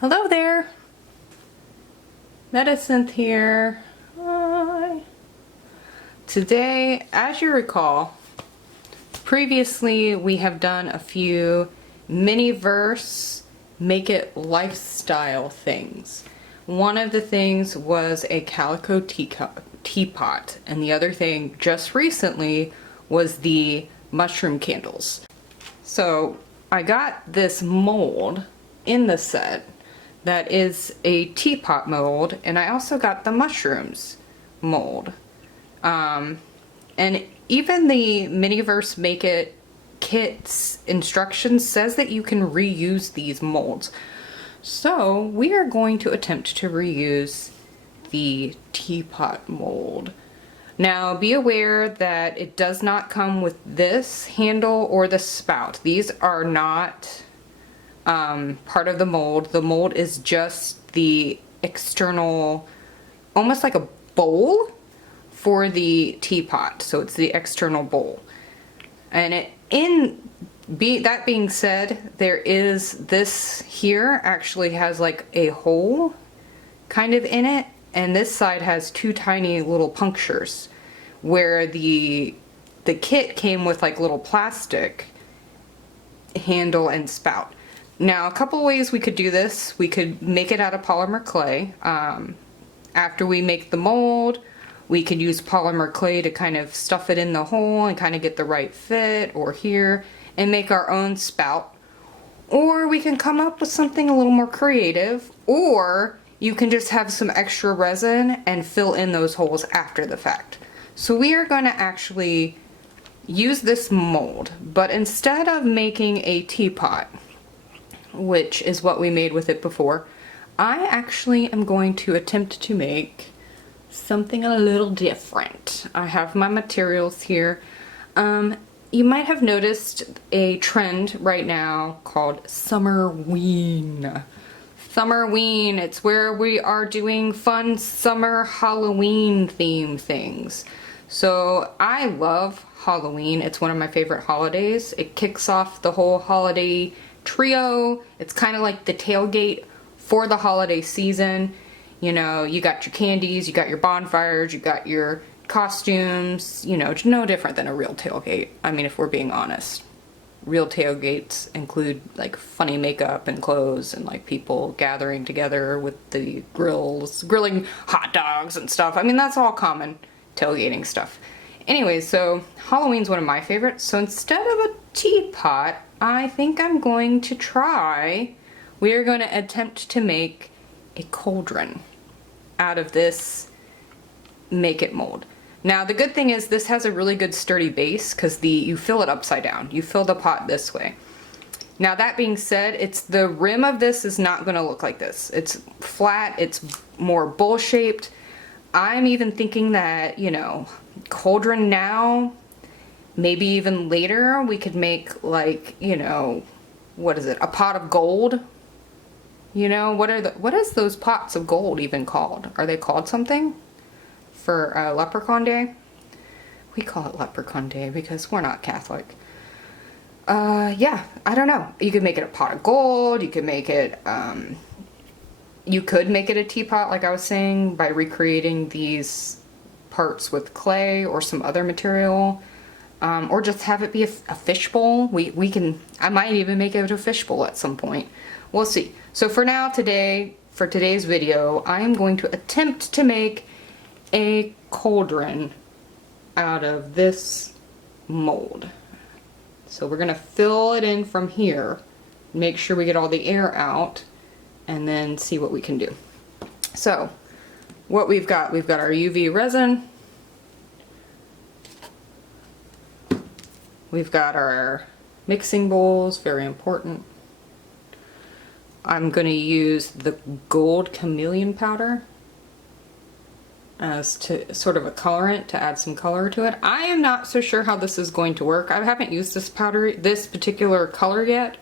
Hello there, Medicynth here. Hi. Today, as you recall, previously we have done a few mini-verse make it lifestyle things. One of the things was a calico teapot, and the other thing just recently was the mushroom candles. So I got this mold in the set that is a teapot mold, and I also got the mushrooms mold. And even the Miniverse Make It kit's instructions says that you can reuse these molds. So we are going to attempt to reuse the teapot mold. Now be aware that it does not come with this handle or the spout. These are not part of the mold. The mold is just the external, almost like a bowl for the teapot. So it's the external bowl. And that being said, there is this here actually has like a hole kind of in it, and this side has two tiny little punctures where the kit came with like little plastic handle and spout. Now, a couple ways we could do this. We could make it out of polymer clay. After we make the mold, we could use polymer clay to kind of stuff it in the hole and kind of get the right fit, or here, and make our own spout. Or we can come up with something a little more creative, or you can just have some extra resin and fill in those holes after the fact. So we are going to actually use this mold, but instead of making a teapot, which is what we made with it before, I actually am going to attempt to make something a little different. I have my materials here. You might have noticed a trend right now called Summerween. Summerween, it's where we are doing fun summer Halloween theme things. So I love Halloween. It's one of my favorite holidays. It kicks off the whole holiday trio. It's kind of like the tailgate for the holiday season. You know, you got your candies, you got your bonfires, you got your costumes, you know, no different than a real tailgate. I mean, if we're being honest, real tailgates include like funny makeup and clothes and like people gathering together with the grilling hot dogs and stuff. I mean, that's all common tailgating stuff. Anyway, so Halloween's one of my favorites. So instead of a teapot, I think I'm going to try, we are going to attempt to make a cauldron out of this Make It mold. Now the good thing is this has a really good sturdy base because you fill it upside down. You fill the pot this way. Now that being said, the rim of this is not going to look like this. It's flat, it's more bowl shaped. I'm even thinking that, you know, cauldron now, maybe even later, we could make like, you know, what is it, a pot of gold? You know, what is those pots of gold even called? Are they called something for Leprechaun Day? We call it Leprechaun Day because we're not Catholic. Yeah, I don't know. You could make it a pot of gold. You could make it, a teapot, like I was saying, by recreating these parts with clay or some other material. Or just have it be a fishbowl. I might even make it a fishbowl at some point. We'll see. So for now, for today's video, I am going to attempt to make a cauldron out of this mold. So we're gonna fill it in from here, make sure we get all the air out, and then see what we can do. So what we've got our UV resin. We've got our mixing bowls, very important. I'm going to use the gold chameleon powder as to sort of a colorant to add some color to it. I am not so sure how this is going to work. I haven't used this particular color yet,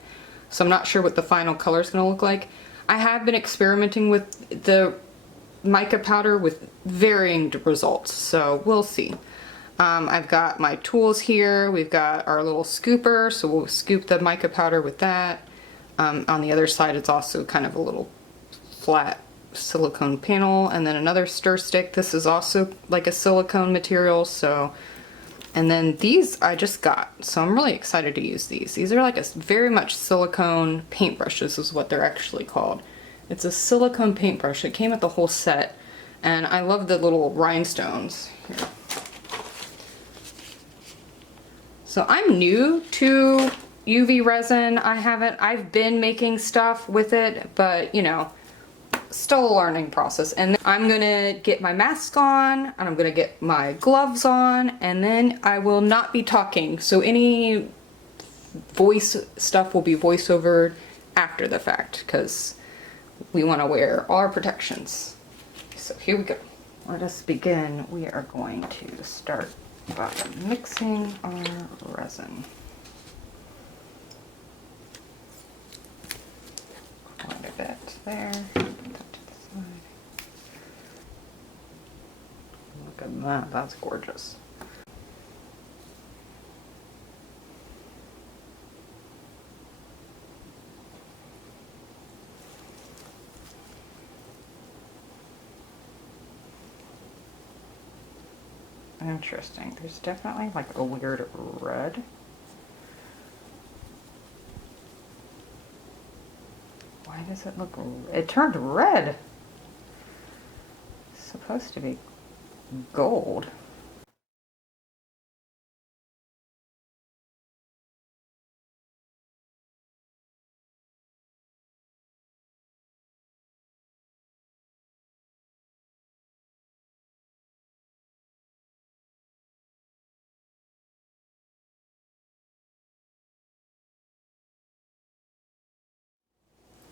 so I'm not sure what the final color is going to look like. I have been experimenting with the mica powder with varying results, so we'll see. I've got my tools here. We've got our little scooper, so we'll scoop the mica powder with that. On the other side, it's also kind of a little flat silicone panel, and then another stir stick. This is also like a silicone material, so. And then these I just got, so I'm really excited to use these. These are like a very much silicone paintbrush. This is what they're actually called. It's a silicone paintbrush. It came with the whole set, and I love the little rhinestones. Here. So I'm new to UV resin. I've been making stuff with it, but you know, still a learning process. And I'm gonna get my mask on, and I'm gonna get my gloves on, and then I will not be talking. So any voice stuff will be voiceover after the fact, because we want to wear all our protections. So here we go. Let us begin. We are going to start by mixing our resin. Quite a bit there. Look at that, that's gorgeous. Interesting. There's definitely like a weird red. Why does it look, it turned red. It's supposed to be gold.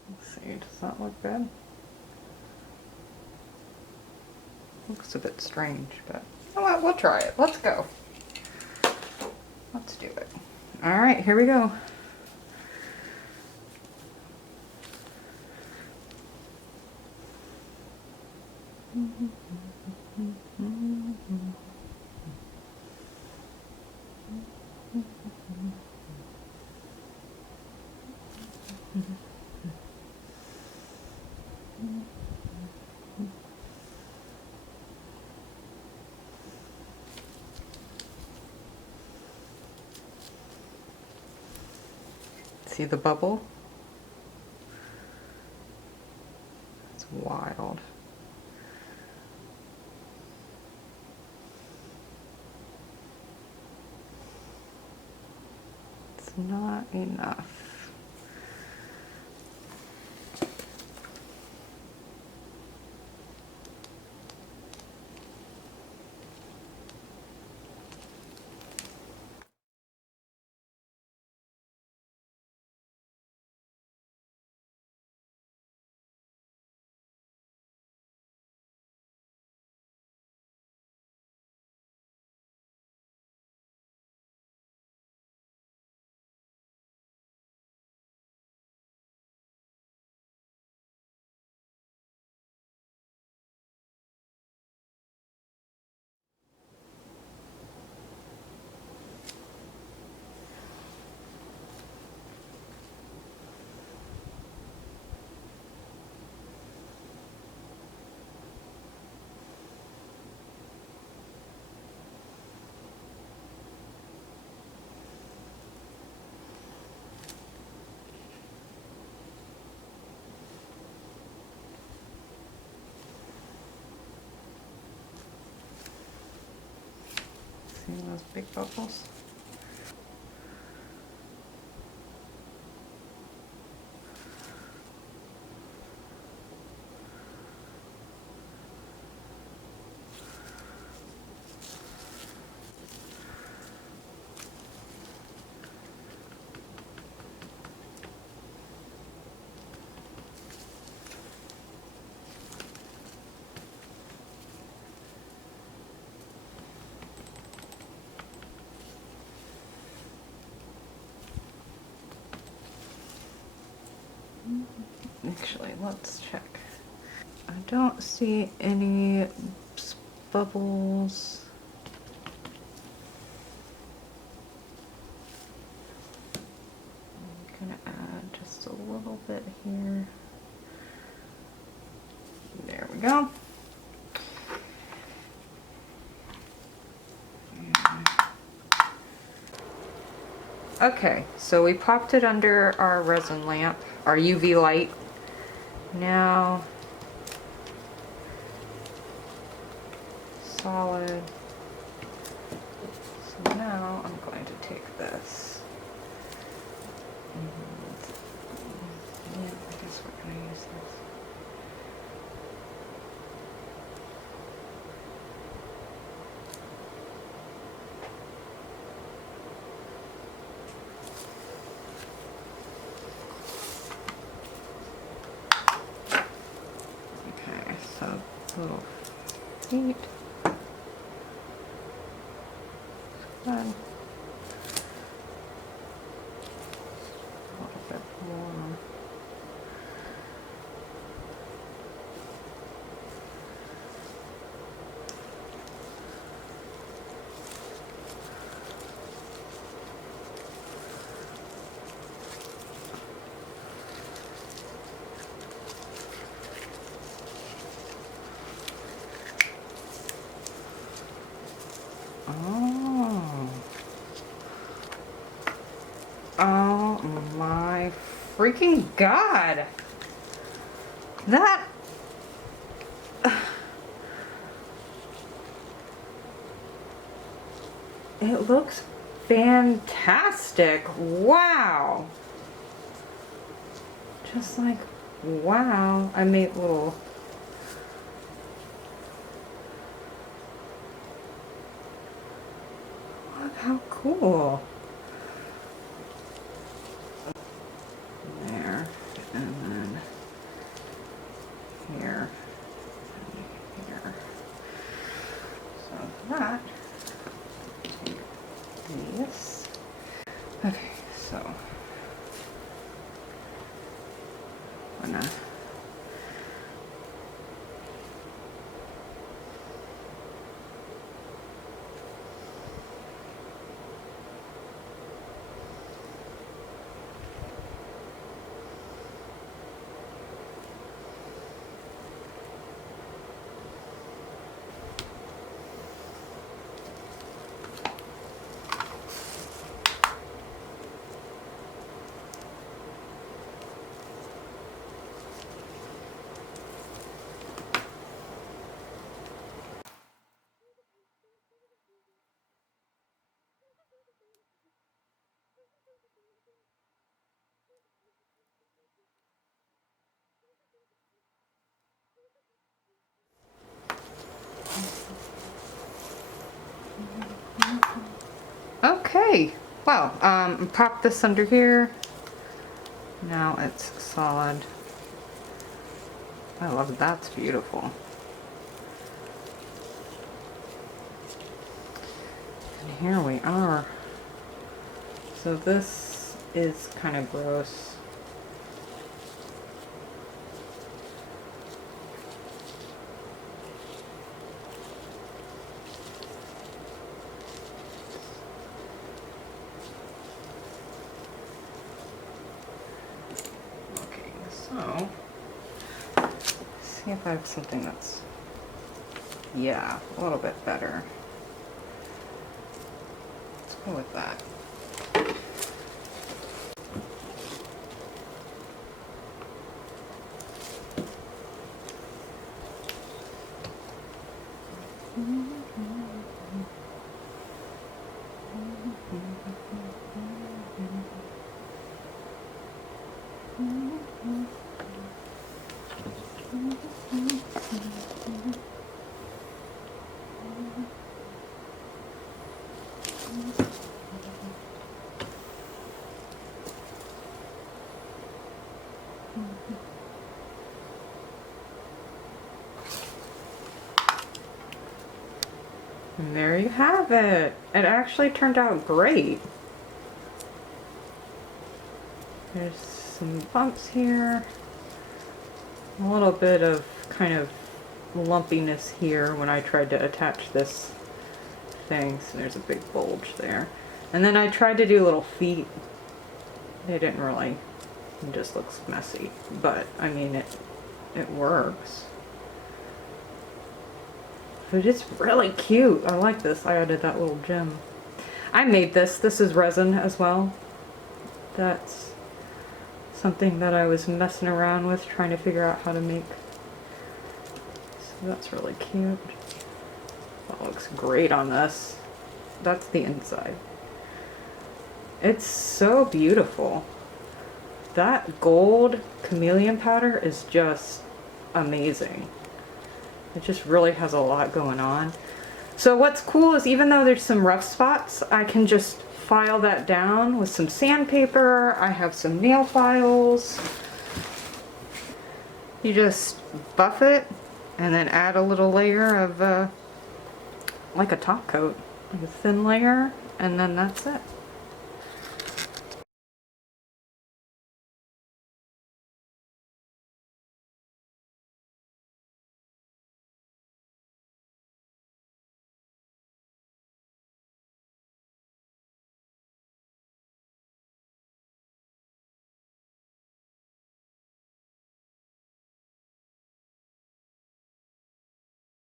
Let's see, does that look good? Looks a bit strange, but you know what, we'll try it. Let's go. Let's do it. All right, here we go. See the bubble? It's wild. It's not enough. See those big bubbles? Actually, let's check. I don't see any bubbles. I'm gonna add just a little bit here. we go. Okay, so we popped it under our resin lamp, our UV light. Now, solid. So now I'm going to take this. Yeah, I guess we're going to use this. Okay, so little feet. Good. A little bit more. Oh. Oh my freaking God. That... It looks fantastic. Wow. Just like, wow. I made little... Look how cool. There. And then here. And here. So that. Yes. Okay, so I'm gonna okay. Well, pop this under here. Now it's solid. I love it. That's beautiful. And here we are. So this is kind of gross. Okay, so see if I have something that's, yeah, a little bit better. Let's go with that. And there you have it. It actually turned out great. There's some bumps here. A little bit of kind of lumpiness here when I tried to attach this thing. So there's a big bulge there. And then I tried to do little feet. They didn't really, it just looks messy. But I mean, it works. But it's really cute. I like this. I added that little gem. I made this. This is resin as well. That's something that I was messing around with, trying to figure out how to make. So that's really cute. That looks great on this. That's the inside. It's so beautiful. That gold chameleon powder is just amazing. It just really has a lot going on. So what's cool is even though there's some rough spots, I can just file that down with some sandpaper. I have some nail files. You just buff it and then add a little layer of like a top coat, like a thin layer, and then that's it.